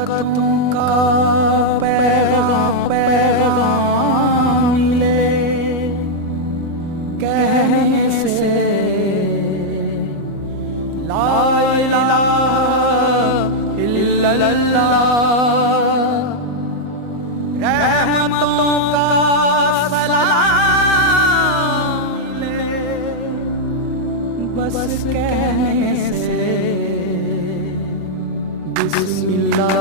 बरकतों का पैगाम मिले कहने से ला इलाहा इल्लल्लाह। रहमतों का सलाम ले बस कहने से बिस्मिल्लाह।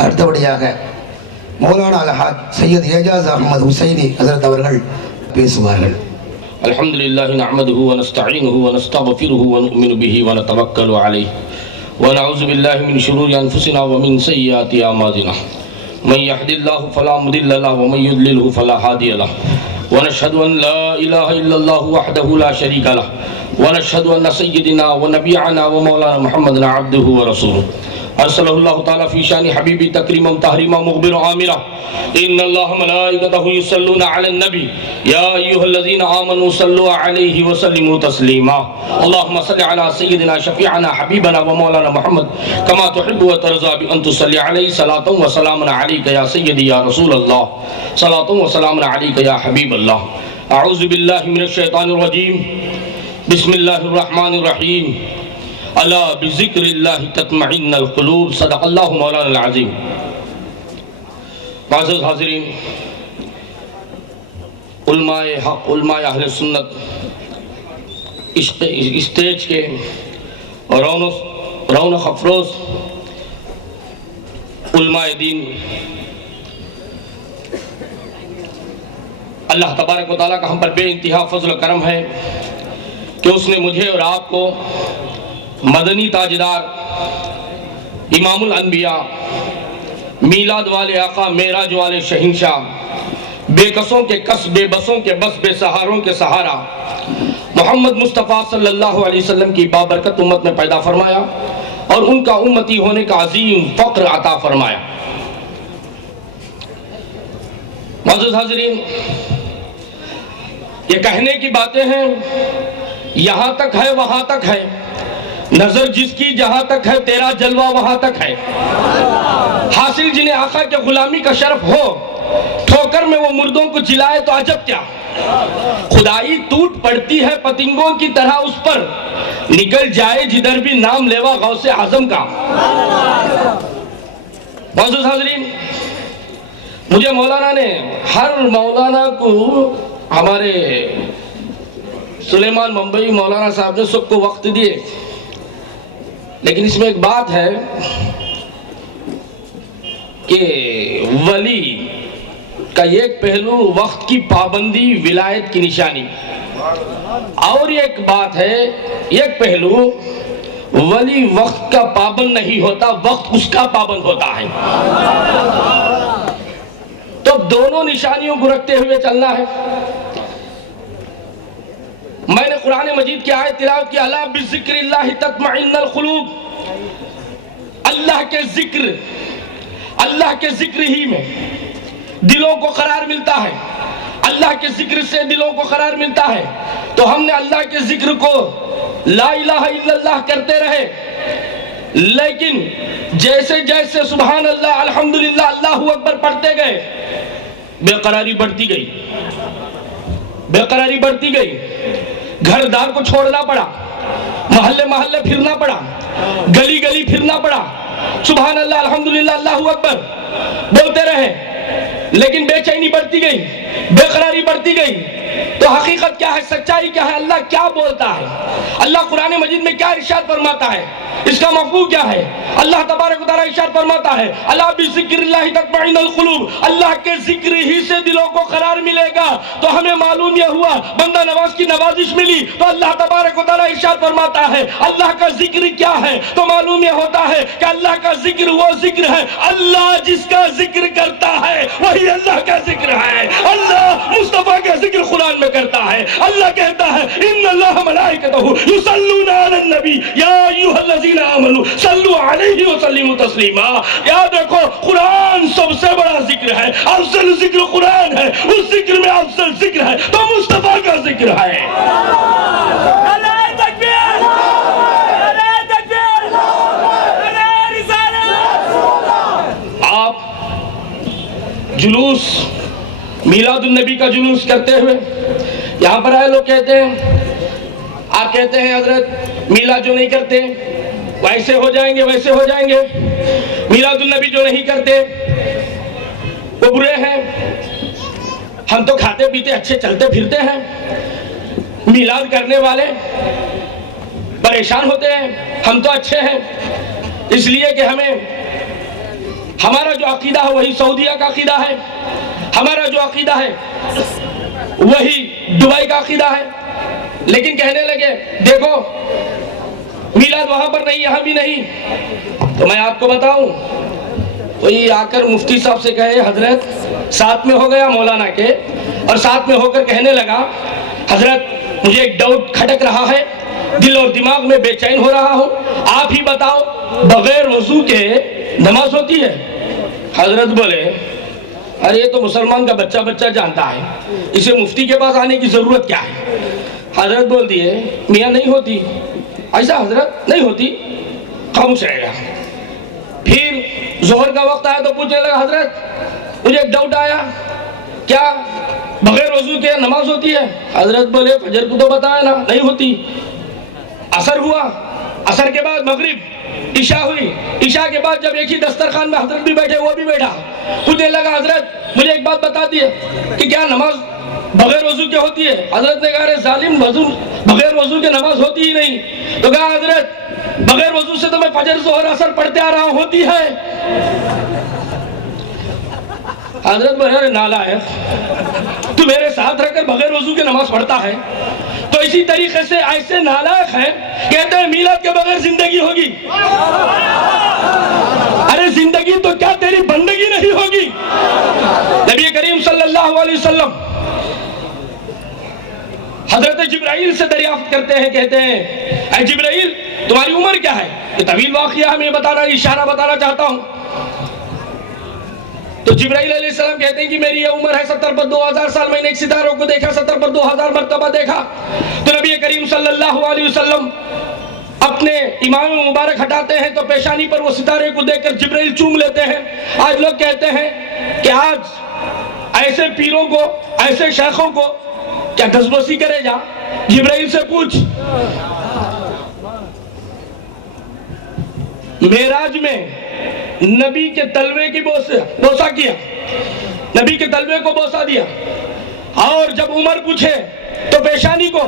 அடுத்தபடியாக மௌலானா அல்ஹாஜ் சையத் ஏஜாஸ் அஹ்மத் ஹுசைனி ஹஸரத் அவர்கள் பேசுவார்கள். அல்ஹம்துலில்லாஹி நஹ்மதுஹு வ நஸ்தஈனுஹு வ நஸ்தக்ஃபிருஹு வ நு'மினு பிஹி வ நதவக்கலு அலைஹி வ நஊது பில்லாஹி மின் ஷுரூரி அன்ஃபுஸினா வ மின் ஸய்யிஆத்தி அமாலினா மன் யஹ்தில்லாஹு ஃபலா முதில்ல லஹு வ மன் யுத்லில்ஹு ஃபலா ஹாதிய லஹு வ நஷ்ஹது அன் லா இலாஹா இல்லல்லாஹு வஹ்தஹு லா ஷரீக லஹு வ நஷ்ஹது அன்ன ஸய்யிதனா வ நபியனா வ மௌலானா முஹம்மதன் அப்துஹு வ ரசூலுஹு अरसलहुल्लाहु ताला फी शानि हबीबी तकरीमम तहरीमा मुखबिर आमिरा इन्नल्लाह मलाइकतहु युसल्लूना अलन नबी या अय्युहल्लज़ीना आमनू सल्लु अलैहि व सल्लिमू तस्लीमा अल्लाहुम्मा सल्लि अला सय्यिदिना शफीअना हबीबना व मौलाना मुहम्मद कमा तुहिब्बु व तर्ज़ा बि अन तुसल्ली अलैहि सलातु व सलामुन अलैका या सय्यदी या रसूलल्लाह सलातु व सलामुन अलैका या हबीबल्लाह अऊज़ु बिल्लाहि मिनश शैतानिर रजीम बिस्मिल्लाहिर रहमानिर रहीम अला बिज़िक्रिल्लाहि तत्मइन्नुल क़ुलूब सदक़ल्लाहु मौलाना अज़ीम। माज़ूर हाज़िरीन, उलमाए हक़, उलमाए अहले सुन्नत स्टेज के रौनक अफरोज़ उलमाए दीन, अल्लाह तबारक व तआला का हम पर बेइंतहा फज़्ल व करम है कि उसने मुझे और आपको मदनी ताजदार इमामुल अनबिया मीलाद वाले आका मेराज वाले शहंशाह बेकसों के कस बेबसों के बस बेसहारों के सहारा मोहम्मद मुस्तफ़ा सल्लल्लाहु अलैहि वसल्लम की बाबरकत उम्मत में पैदा फरमाया और उनका उम्मती होने का अजीम फ़क्र अता फरमाया। मौजूद हाज़रीन, ये कहने की बातें हैं, यहाँ तक है वहाँ तक है, नजर जिसकी जहां तक है तेरा जलवा वहां तक है। हासिल जिन्हें आका के गुलामी का शर्फ हो, ठोकर में वो मुर्दों को जिलाए तो अजब क्या। खुदाई टूट पड़ती है पतिंगों की तरह उस पर, निकल जाए जिधर भी नाम लेवा गौसे आजम का। मौजूद हाज़रीन, मुझे मौलाना ने हर मौलाना को हमारे सुलेमान मुंबई मौलाना साहब ने सबको वक्त दिए, लेकिन इसमें एक बात है कि वली का एक पहलू वक्त की पाबंदी विलायत की निशानी, और एक बात है, एक पहलू वली वक्त का पाबंद नहीं होता, वक्त उसका पाबंद होता है। तो दोनों निशानियों को रखते हुए चलना है। मैंने कुरान मजीद की आयत तिलावत की, अला बिज़िक्रिल्लाहि तत्मइन्नुल कुलूब। अल्लाह के जिक्र ही में दिलों को करार मिलता है, अल्लाह के जिक्र से दिलों को करार मिलता है। तो हमने अल्लाह के जिक्र को ला इलाहा इल्लल्लाह करते रहे, लेकिन जैसे जैसे सुभान अल्लाह अल्हम्दुलिल्लाह अल्लाहू अकबर पढ़ते गए, बेकरारी बढ़ती गई, घर दार को छोड़ना पड़ा, मोहल्ले मोहल्ले फिरना पड़ा, गली गली फिरना पड़ा, सुभान अल्लाह अल्हम्दुलिल्लाह अल्लाहू अकबर बोलते रहे, लेकिन बेचैनी बढ़ती गई, बेकरारी बढ़ती गई। तो हकीकत क्या है, सच्चाई क्या है, अल्लाह क्या बोलता है, अल्लाह कुरान मजीद में क्या इरशाद फरमाता है, इसका मफ़हूम क्या है। अल्लाह तबारक व तआला इरशाद फरमाता है, अला बिज़िक्रिल्लाहि तत्मइन्नुल कुलूब, अल्लाह के जिक्र ही से दिलों को करार मिलेगा। तो हमें मालूम यह हुआ, बंदा नवाज की नवाजिश मिली तो अल्लाह तबारक व तआला इरशाद फरमाता है अल्लाह का जिक्र क्या है। तो मालूम यह होता है कि अल्लाह का जिक्र वो जिक्र है, अल्लाह जिसका जिक्र करता है वही अल्लाह का जिक्र है। अल्लाह मुस्तफा का जिक्र कुरान में करता है। अल्लाह कहता है इन्नल्लाह मलाइकतहु युसल्लूना अलन नबी या अय्युहल्लज़ीना आमनू सल्लु अलैहि व सल्लिमू तस्लीमा। याद रखो, कुरान सबसे बड़ा जिक्र है, अफजल जिक्र कुरान है, उस जिक्र में अफजल जिक्र है तो मुस्तफा का जिक्र है। नारे तकबीर, नारे तकबीर, नारे रिसालत। आप जुलूस मीलादुन नबी का जुलूस करते हुए यहाँ पर आए लोग कहते हैं, आप कहते हैं हजरत मीलाद जो नहीं करते वैसे हो जाएंगे, वैसे हो जाएंगे, मीलादुन नबी जो नहीं करते वो बुरे हैं, हम तो खाते पीते अच्छे चलते फिरते हैं, मीलाद करने वाले परेशान होते हैं, हम तो अच्छे हैं। इसलिए कि हमारा जो अकीदा है वही सऊदीया का अकीदा है, हमारा जो अकीदा है वही दुबई का अकीदा है। लेकिन कहने लगे देखो मीलाद वहां पर नहीं, यहां भी नहीं। तो मैं आपको बताऊं, तो ये आकर मुफ्ती साहब से कहे हजरत साथ में हो गया मौलाना के, और साथ में होकर कहने लगा हजरत मुझे एक डाउट खटक रहा है, दिल और दिमाग में बेचैन हो रहा हूं, आप ही बताओ बगैर वजू के नमाज होती है? हजरत बोले अरे ये तो मुसलमान का बच्चा बच्चा जानता है, इसे मुफ्ती के पास आने की जरूरत क्या है। हजरत बोल दिए मियाँ नहीं होती, ऐसा हजरत नहीं होती, खामोश रहेगा। फिर जोहर का वक्त आया तो पूछने लगा हजरत मुझे एक डाउट आया, क्या बगैर वजू के नमाज होती है? हजरत बोले फजर को तो बताया ना नहीं होती। असर हुआ, असर के बाद मगरिब, ईशा हुई, ईशा के बाद जब एक ही दस्तरखान में हजरत भी बैठे वो भी बैठा, पूछने लगा हजरत मुझे एक बात बता दिए कि क्या नमाज बगैर वजू के होती है? हजरत ने कहा अरे जालिम, वजू बगैर वजू के नमाज होती ही नहीं। तो कहा हजरत बगैर वजू से तो मैं फजर जोहर असर पढ़ते आ रहा हूं, होती है। हजरत बोले अरे नालायक, तू मेरे साथ रहकर बगैर वजू के नमाज पढ़ता है? तो इसी तरीके से ऐसे नालायक हैं, कहते हैं मीलाद के बगैर जिंदगी होगी। अरे जिंदगी तो क्या तेरी बंदगी नहीं होगी। नबी करीम सल्लल्लाहु अलैहि वसल्लम हजरत जिब्राइल से दरियाफ्त करते हैं, कहते हैं ऐ जिब्राइल तुम्हारी उम्र क्या है? ये तवील वाक़िया है, मैं बताना इशारा बताना चाहता हूं। तो जिब्राइल अलैहिस्सलाम कहते हैं कि मेरी ये उम्र है 70 पर 2000 साल, मैंने एक सितारों को देखा 70 पर 2000 मर्तबा देखा। तो नबी करीम सल्लल्लाहु अलैहि वसल्लम अपने इमाम मुबारक हटाते हैं तो पेशानी पर वो सितारे को देखकर जिब्राइल चूम लेते हैं। आज लोग कहते हैं कि आज ऐसे पीरों को, ऐसे शेखों को क्या दसबसी करे, जा जिब्राइल से पूछ। मेराज में नबी के तलवे की बोसा किया, नबी के तलवे को बोसा दिया, और जब उमर पूछे तो पेशानी को,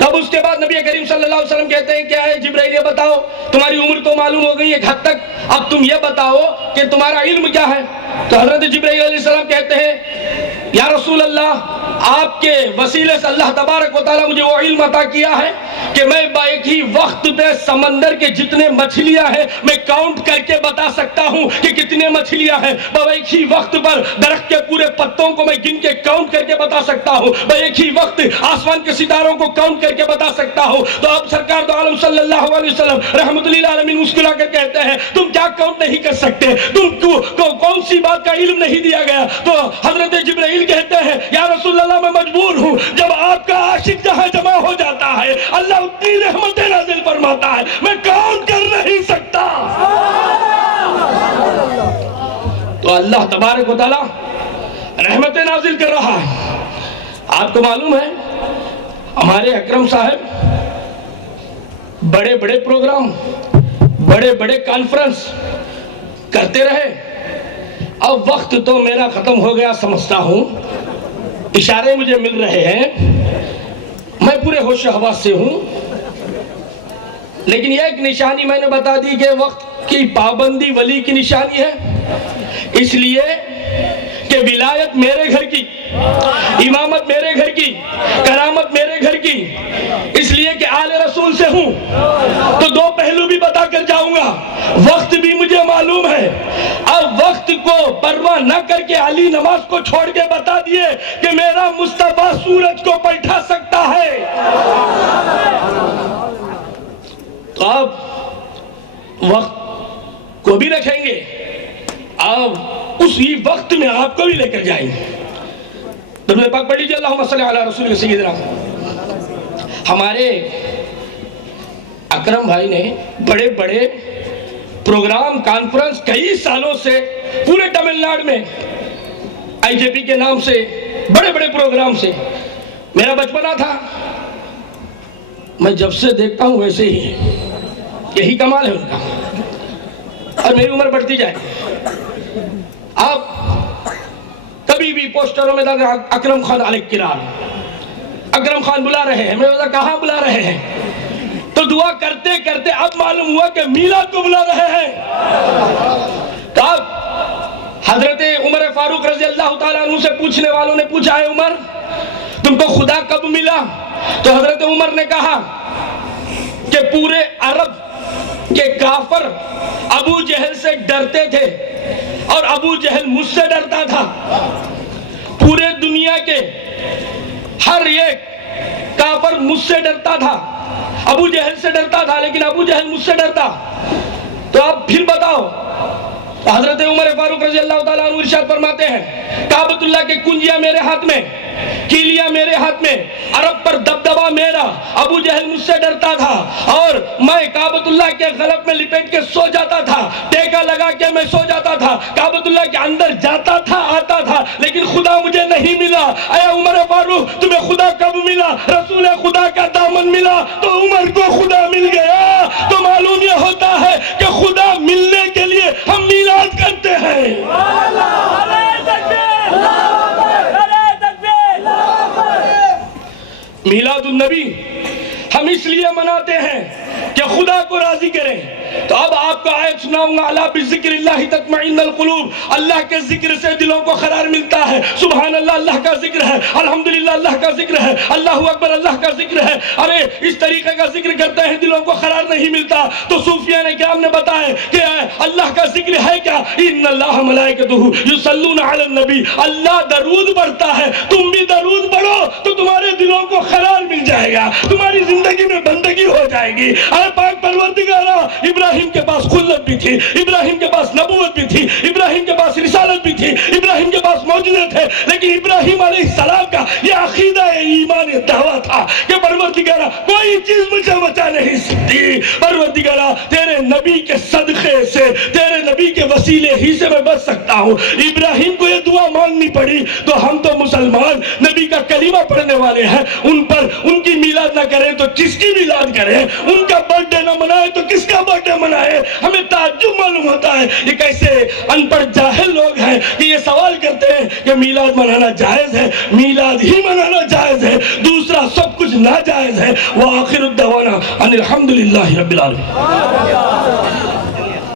तब उसके बाद नबी करीम सल्लल्लाहु अलैहि वसल्लम कहते हैं क्या है जिब्राइल ये बताओ तुम्हारी उम्र तो मालूम हो गई एक हद तक, अब तुम ये बताओ कि तुम्हारा इल्म क्या है। तो हजरत जिब्राइल अलैहिस्सलाम कहते हैं या रसूल अल्लाह आपके वसीले से अल्लाह तबारक व तआला मुझे वो इल्म अता किया है कि मैं एक ही वक्त पे समंदर के जितने मछलियां हैं मैं काउंट करके बता सकता हूं कि कितने मछलियां हैं। मैं एक ही वक्त पर दरख्त के पूरे पत्तों को मैं गिन के काउंट करके बता सकता हूं। मैं एक ही वक्त आसमान के सितारों को काउंट करके बता सकता हूं। तो अब सरकार दो आलम सल्लल्लाहु अलैहि वसल्लम रहमतुल लिल आलमीन मुस्कुरा कर कहते हैं तुम क्या काउंट नहीं कर सकते, तुमको कौन सी बात का इल्म नहीं दिया गया? तो हजरत जिब्राइल कहते हैं या रसूल अल्लाह मैं मजबूर हूं, जब आपका आशिक जहां जमा हो जाता है अल्लाह उतनी रहमतें नाज़िल फरमाता है, मैं काउंट कर नहीं सकता। तो अल्लाह तबारक व तआला रहमतें नाज़िल कर रहा है। आपको मालूम है हमारे अकरम साहब बड़े बड़े प्रोग्राम, बड़े बड़े कॉन्फ्रेंस करते रहे। अब वक्त तो मेरा खत्म हो गया समझता हूं, इशारे मुझे मिल रहे हैं, मैं पूरे होश हवास से हूं, लेकिन एक निशानी मैंने बता दी कि वक्त की पाबंदी वली की निशानी है। इसलिए कि विलायत मेरे घर की, इमामत मेरे घर की, करामत मेरे घर की, इसलिए कि आले रसूल से हूं तो दो पहलू भी बता कर जाऊंगा। वक्त भी मुझे मालूम है। अब वक्त को परवाह न करके अली नमाज को छोड़ के बता दिए कि मेरा मुस्तफा सूरज को बैठा सकता है। तो अब वक्त को भी रखेंगे, अब उसी वक्त में आपको भी लेकर जाएंगे। दुरूद पाक पढ़ लीजिए, अल्लाहुम्मा सल्ली अला रसूल सय्यिदना। हमारे अकरम भाई ने बड़े बड़े प्रोग्राम कॉन्फ्रेंस कई सालों से पूरे तमिलनाडु में आईजेपी के नाम से बड़े बड़े प्रोग्राम से, मेरा बचपना था, मैं जब से देखता हूं वैसे ही है। यही कमाल है उनका, और मेरी उम्र बढ़ती जाए। आप कभी भी पोस्टरों में अकरम खान अलैहिस्सलाम, अकरम खान बुला रहे हैं, मैं बोला कहां बुला रहे हैं? तो दुआ करते करते अब मालूम हुआ कि मीलाद को बुला रहे हैं। तो अब हजरत उमर फारूक रजी अल्लाह ताला अन्हु से पूछने वालों ने पूछा है उमर तुमको खुदा कब मिला? तो हजरत उमर ने कहा कि पूरे अरब के काफर अबू जहल से डरते थे और अबू जहल मुझसे डरता था। पूरे दुनिया के हर एक काफर मुझसे डरता था, अबू जहल से डरता था, लेकिन अबू जहल मुझसे डरता। तो अब फिर बताओ, हजरत उमर फारूक रजी अल्लाह ताला अन्हु इरशाद फरमाते हैं काबतुल्लाह के कुंजियां मेरे हाथ में, कीलियां मेरे हाथ में, अरब पर दबदबा मेरा, अबू जहल मुझसे डरता था और मैं काबतुल्लाह के गलब में लिपेट के सो जाता था, टेका लगा के मैं सो जाता था, काबतुल्लाह के अंदर जाता था आता था, लेकिन खुदा मुझे नहीं मिला। अरे उमर फारूक तुम्हें खुदा कब मिला? रसूल खुदा का दामन मिला तो उमर को खुदा मिल गया। तो मालूम यह होता है कि खुदा मिलने के लिए हम मीलाद करते हैं। मीलादुन नबी हम इसलिए मनाते हैं कि खुदा को राजी करें। तो अब आपको आयत सुनाऊंगा, अला बिज़िक्रिल्लाहि तत्मइन्नुल कुलूब, अल्लाह के जिक्र से दिलों को करार मिलता है। सुभान अल्लाह, अल्लाह का जिक्र है, अल्हम्दुलिल्लाह अल्लाह का जिक्र है, अल्लाहु अकबर अल्लाह का जिक्र है। अरे इस तरीके का जिक्र करते हैं दिलों को करार नहीं मिलता। तो सूफिया ने किराम ने बताया कि अल्लाह का जिक्र है क्या? इन्नल्लाह मलाइकतुहु युसल्लूना अलन नबी, अल्लाह दरूद पढ़ता है, तुम भी दरूद पढ़ो तो तुम्हारे दिलों को करार मिल जाएगा, तुम्हारी जिंदगी में बंदगी हो जाएगी। अरे पाक परवरदिगारा, इब्राहिम के पास खुल्लत भी थी, इब्राहिम के पास नबूवत भी थी, इब्राहिम के पास रिसालत भी थी, इब्राहिम के पास मौजूद थे, लेकिन इब्राहिम अलैहिस्सलाम का यह अकीदा ईमान दावा था कि परवरदिगारा कोई चीज मुझे बचा नहीं सकती, परवरदिगारा तेरे नबी के सदके से, तेरे नबी के वसीले ही से मैं बच सकता हूँ। इब्राहिम को यह दुआ मांगनी पड़ी, तो हम तो मुसलमान नबी का कलीमा पढ़ने वाले हैं, उन पर उनकी मिलाद ना करें तो किसकी मिलाद करें, उनका बर्थडे ना मनाए तो किसका बर्थडे मनाए? हमें ताज्जुब मालूम होता है ये कैसे अनपढ़ जाहिल लोग हैं कि ये सवाल करते हैं कि मिलाद मनाना जायज है। मिलाद ही मनाना जायज है, दूसरा सब कुछ नाजायज है। व आखिर दवाना अनिल हम्दुलिल्लाहि रब्बिल आलमीन।